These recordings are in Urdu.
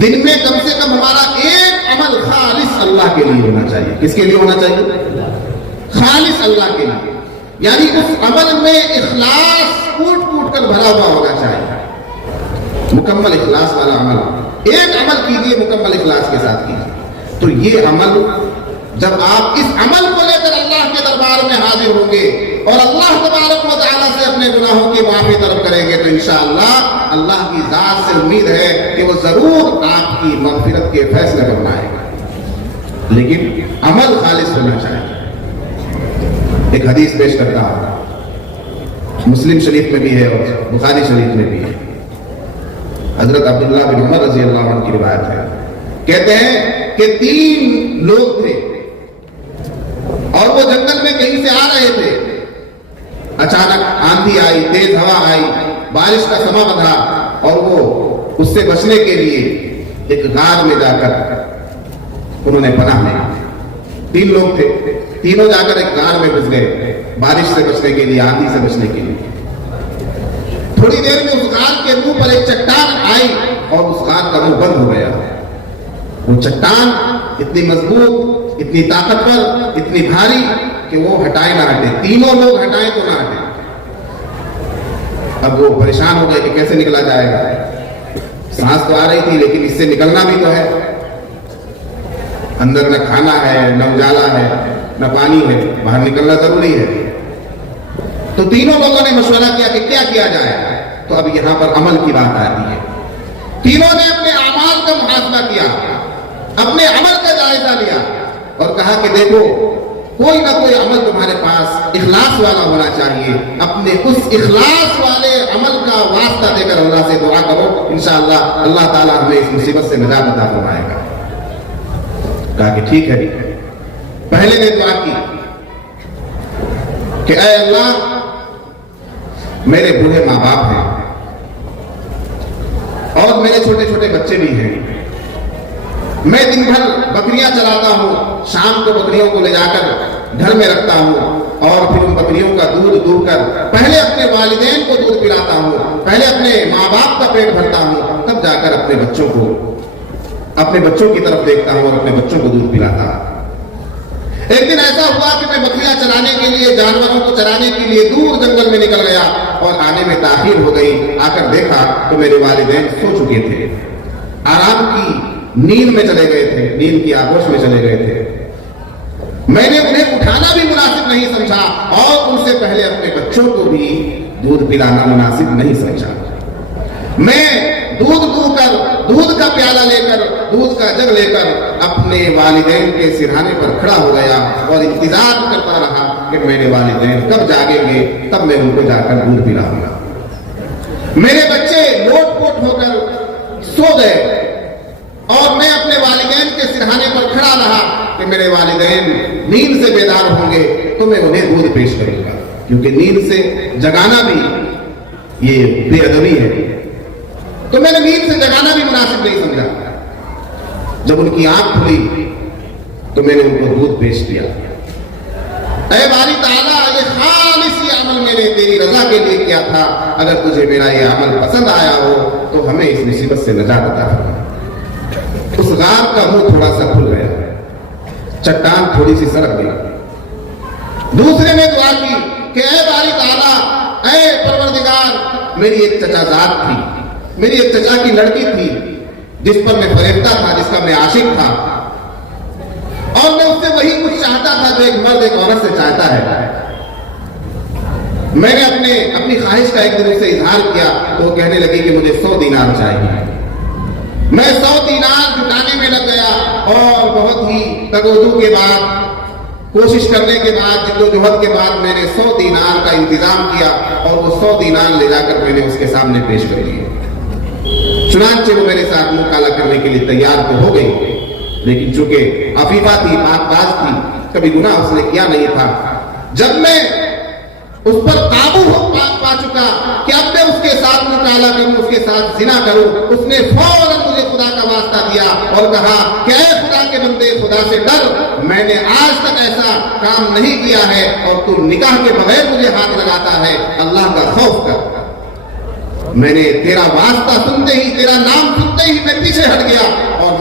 دن میں کم سے کم ہمارا ایک عمل خالص اللہ کے لیے ہونا چاہیے. کس کے لیے ہونا چاہیے؟ خالص اللہ کے لیے. یعنی اس عمل میں اخلاص کوٹ کوٹ کر بھرا ہوا ہونا چاہیے. مکمل اخلاص والا عمل. ایک عمل کیجیے مکمل اخلاص کے ساتھ کیجیے. تو یہ عمل جب آپ اس عمل کو لے کر اللہ کے دربار میں حاضر ہوں گے اور اللہ تبارک و تعالیٰ سے اپنے گناہوں کی معافی طلب کریں گے تو انشاءاللہ اللہ کی ذات سے امید ہے کہ وہ ضرور آپ کی مغفرت کے فیصلے فرمائے گا. لیکن عمل خالص ہونا چاہیے. ایک حدیث پیش کرتا ہوں, مسلم شریف میں بھی ہے اور بخاری شریف میں بھی ہے. حضرت عبداللہ بن عمر رضی اللہ عنہ کی روایت ہے. کہتے ہیں کہ 3 لوگ تھے اور وہ جنگل میں کہیں سے آ رہے تھے. اچانک آندھی آئی, تیز ہوا آئی, بارش کا سما بندھا اور وہ اس سے بچنے کے لیے ایک غار میں جا کر انہوں نے پناہ لی. 3 لوگ تھے, تینوں جا کر ایک غار میں گھس گئے بارش سے بچنے کے لیے, آندھی سے بچنے کے لیے. تھوڑی دیر میں اس غار کے منہ پر ایک چٹان آئی اور اس غار کا منہ بند ہو گیا. وہ چٹان اتنی مضبوط, اتنی طاقتور, اتنی بھاری کہ وہ ہٹائے نہ ہٹے. تینوں لوگ ہٹائیں تو نہ ہٹے. اب وہ پریشان ہو گئے کہ کیسے نکلا جائے گا. سانس تو آ رہی تھی لیکن اس سے نکلنا بھی تو ہے. اندر نہ کھانا ہے, نہ اجالا ہے, نہ پانی ہے, باہر نکلنا ضروری ہے. تو تینوں لوگوں نے مشورہ کیا کہ کیا کیا جائے. تو اب یہاں پر عمل کی بات آتی ہے. تینوں نے اپنے اعمال کا محاسبہ کیا, اپنے عمل کا جائزہ لیا اور کہا کہ دیکھو کوئی نہ کوئی عمل تمہارے پاس اخلاص والا ہونا چاہیے. اپنے اس اخلاص والے عمل کا واسطہ دے کر اللہ سے دعا کرو, انشاءاللہ اللہ تعالیٰ ہمیں اس مصیبت سے نجات عطا فرمائے گا. کہا کہ ٹھیک ہے. پہلے نے دعا کی کہ اے اللہ میرے بوڑھے ماں باپ ہیں اور میرے چھوٹے چھوٹے بچے بھی ہیں. میں دن بھر بکریاں چلاتا ہوں, شام کو بکریوں کو لے جا کر گھر میں رکھتا ہوں اور پھر ان بکریوں کا دودھ دور کر پہلے اپنے والدین کو دودھ پلاتا ہوں, پہلے اپنے ماں باپ کا پیٹ بھرتا ہوں, تب جا کر اپنے بچوں کی طرف دیکھتا ہوں اور اپنے بچوں کو دودھ پلاتا ہوں. ایک دن ایسا ہوا کہ میں بکریاں چرانے کے لیے, جانوروں کو چرانے کے لیے دور جنگل میں نکل گیا اور آنے میں تاخیر ہو گئی. آ کر دیکھا تو میرے والدین سو چکے تھے, آرام کی نیند میں چلے گئے تھے, نیند کی آغوش میں چلے گئے تھے. میں نے انہیں اٹھانا بھی مناسب نہیں سمجھا اور ان سے پہلے اپنے بچوں کو بھی دودھ پلانا مناسب نہیں سمجھا. میں دودھ کا پیالہ لے کر, دودھ کا جگ لے کر اپنے والدین کے سرہانے پر کھڑا ہو گیا اور انتظار کرتا رہا کہ میرے والدین کب جاگیں گے, تب میں ان کو جا کر دودھ پلاؤں گا. میرے بچے لوٹ پوٹ ہو کر سو گئے اور میں اپنے والدین کے سرہانے پر کھڑا رہا کہ میرے والدین نیند سے بیدار ہوں گے تو میں انہیں دودھ پیش کروں گا, کیونکہ نیند سے جگانا بھی یہ بے ادبی ہے. تو میں نے نیند سے جگانا بھی مناسب نہیں سمجھا. جب ان کی آنکھ کھلی تو میں نے ان کو دودھ پیش کیا. اے باری تعالیٰ, یہ خالص یہ عمل میں نے تیری رضا کے لیے کیا تھا. اگر تجھے میرا یہ عمل پسند آیا ہو تو ہمیں اس مصیبت سے نجات عطا فرما. اس غار کا منہ تھوڑا سا کھل گیا, چٹان تھوڑی سی سرک گئی. دوسرے نے دعا کی کہ اے باری تعالیٰ, اے پروردگار, میری ایک چچا زاد تھی, میری ایک چچا کی لڑکی تھی جس پر میں فریفتہ تھا, جس کا میں عاشق تھا اور میں اس سے وہی کچھ چاہتا تھا جو ایک مرد ایک عورت سے چاہتا ہے. میں نے اپنی خواہش کا ایک دن سے اظہار کیا تو وہ کہنے لگی کہ مجھے 100 دینار چاہیے. میں 100 دینار جٹانے میں لگ گیا اور بہت ہی تگودو کے بعد, کوشش کرنے کے بعد, جدوجہد کے بعد میں نے 100 دینار کا انتظام کیا اور وہ 100 دینار لے جا کر میں نے اس کے سامنے پیش کر دیے. چنانچہ وہ میرے ساتھ منہ کالا کرنے کے لیے تیار تو ہو گئی, لیکن چونکہ عفیفہ تھی, پاک باز تھی, کبھی گناہ اس نے کیا نہیں تھا. جب میں اس پر قابو پا چکا کہ اب میں اس کے ساتھ مکالا کروں, اس کے ساتھ زنا کروں, اس نے فوراً مجھے خدا کا واسطہ دیا اور کہا کہ اے خدا کے بندے, خدا سے ڈر, میں نے آج تک ایسا کام نہیں کیا ہے اور تو نکاح کے بغیر مجھے ہاتھ لگاتا ہے, اللہ کا خوف کر. میں نے تیرا واسطہ سنتے ہی, تیرا نام سنتے ہی میں پیچھے ہٹ گیا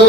2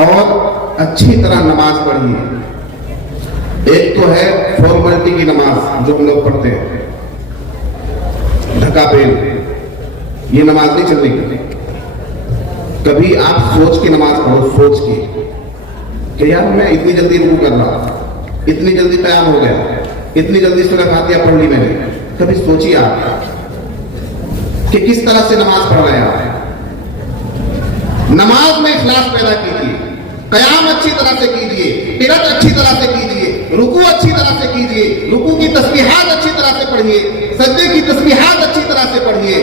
اور اچھی طرح نماز پڑھیے۔ ایک تو ہے فارملٹی کی نماز جو ہم لوگ پڑھتے ہیں، ڈھکا پہن، یہ نماز نہیں چلنے کی۔ کبھی آپ سوچ کے نماز پڑھو، سوچ کے کہ یار میں اتنی جلدی رکوع کر رہا، اتنی جلدی قیام ہو گیا، اتنی جلدی سورہ فاتحہ پڑھ لی میں نے۔ کبھی سوچیے آپ کہ کس طرح سے نماز پڑھ رہے ہیں آپ۔ نماز میں اخلاص پیدا کیجیے، قیام اچھی طرح سے کیجیے، قرات اچھی طرح سے کیجیے، رکوع اچھی طرح سے کیجیے، رکوع کی تسبیحات اچھی طرح سے پڑھیے، سجدے کی تسبیحات اچھی طرح سے پڑھیے،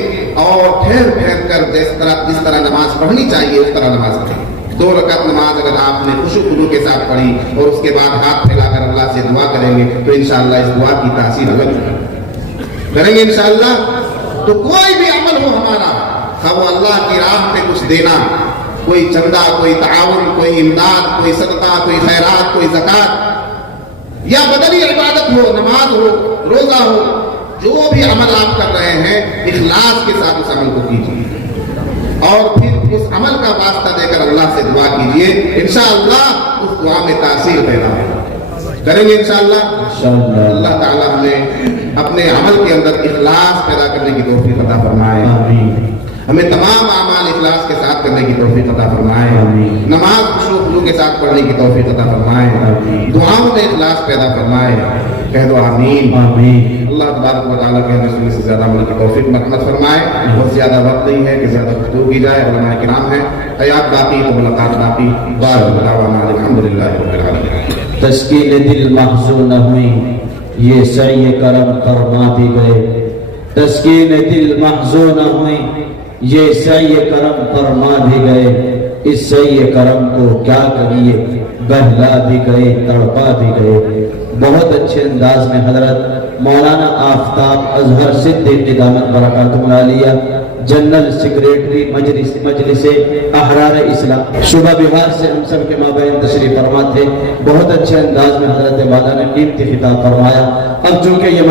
اور ٹھہر ٹھہر کر جس طرح نماز پڑھنی چاہیے اس طرح نماز پڑھیے۔ 2 رکعت نماز اگر آپ نے خشوع و خضوع کے ساتھ پڑھی اور اس کے بعد ہاتھ پھیلا کر اللہ سے دعا کریں گے تو انشاءاللہ اس دعا کی تاثیر الگ کریں گے انشاءاللہ۔ تو کوئی بھی عمل ہو ہمارا، وہ اللہ کی راہ پہ کچھ دینا، کوئی چندہ، کوئی تعاون، کوئی امداد، کوئی صدقہ، کوئی خیرات، کوئی زکات، یا بدنی عبادت ہو، نماز ہو، روزہ ہو، جو بھی عمل آپ کر رہے ہیں اخلاص کے ساتھ اس عمل کو کیجیے، اور پھر اس عمل کا واسطہ دے کر اللہ سے دعا کیجیے، انشاءاللہ اس دعا میں تاثیر پیدا ہوگا۔ کریں گے انشاءاللہ۔ اللہ تعالیٰ ہمیں اپنے عمل کے اندر اخلاص پیدا کرنے کی توفیق عطا فرمائے، ہمیں تمام اعمال اخلاص کے ساتھ کرنے کی توفیق عطا فرمائے، نماز خشوع و خضوع کے ساتھ پڑھنے کی توفیق عطا فرمائے، دعاؤں میں اخلاص پیدا فرمائے، کہہ دو آمین۔ اللہ تبارک و تعالیٰ کے رسول سے زیادہ عمل کی توفیق مرحمت فرمائے۔ بہت زیادہ وقت نہیں ہے کہ زیادہ گفتگو کی جائے، علماء کرام ہیں، حیات باقی تو ملاقات باقی، الحمدللہ رب العالمین۔ تسکین دل محزون نہ ہوئی، یہ سعی کرم فرما بھی گئے۔ تسکین دل محزون نہ ہوئی، یہ سعی کرم فرما بھی گئے۔ اس سعی کرم کو کیا کریے، بہلا بھی گئے، تڑپا بھی گئے۔ بہت اچھے انداز میں حضرت مولانا آفتاب اظہر صدیقی دامت برکاتہ العالیہ جنرل سیکریٹری مجلس احرار اسلام صوبہ بہار سے ہم سب کے مابین تشریف فرما تھے۔ بہت اچھے انداز میں حضرت والا نے قیمتی خطاب فرمایا۔ اب چونکہ یہ